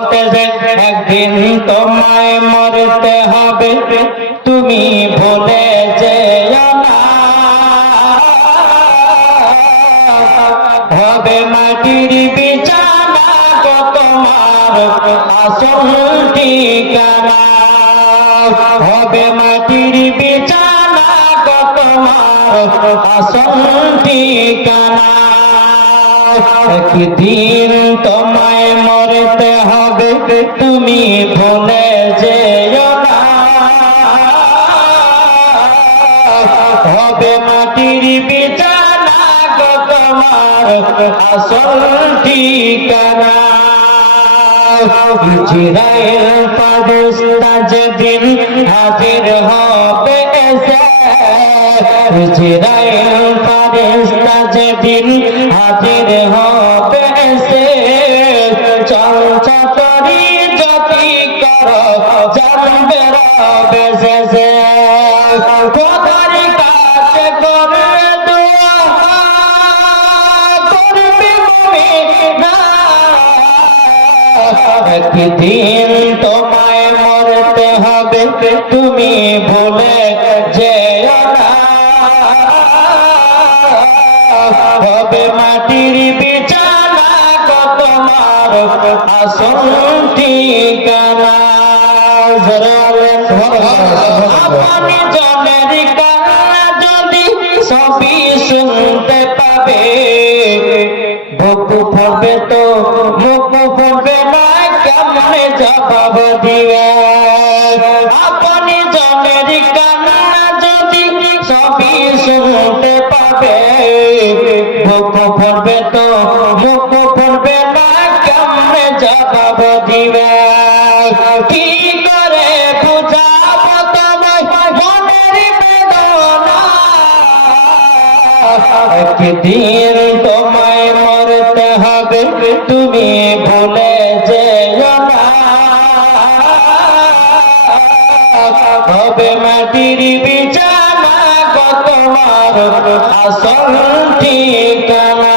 একদিন তোমায় মরতে হবে, তুমি ভুলে যেও না। হবে মাটির বিছানা গো তোমার আসল ঠিকানা। হবে মাটির বিছানা গো তোমার আসল ঠিকানা। একদিন তোমায় মরতে হবে, তুমি ভুলে যেও না। হবে মাটির বিছানা গো তোমার আসল ঠিকানা। জিবরাইল ফারেশতা যেদিন হাজির হবে এসে, জিবরাইল ফারেশতা যেদিন হাজির হবে এসে, চল চাকরি যদি করো জানবে রবে শেষে। খোদার কাছে করবে দোয়া, করবে মুমিনা। একদিন তোমায় মরতে হবে, তুমি ভুলে যেও না। হবে মাটির বিছানা গো তোমার আসল ঠিকানা। আপনি জনের কান্না যদি সবই শুনতে পাবে, বুক ফুটবে তো মুখ ফুটবে না, কেমনে জবাব দিবে। আপনি জনের কান্না যদি সবই শুনতে পাবে, বুক ফুটবে তো মুখ ফুটবে না, কেমনে জবাব দিবে। কি করে বুঝাবো তোমায় মনের বেদনা। একদিন তোমায় মরতে হবে, তুমি ভুলে যেও না। হবে মাটির বিছানা গো তোমার আসল ঠিকানা।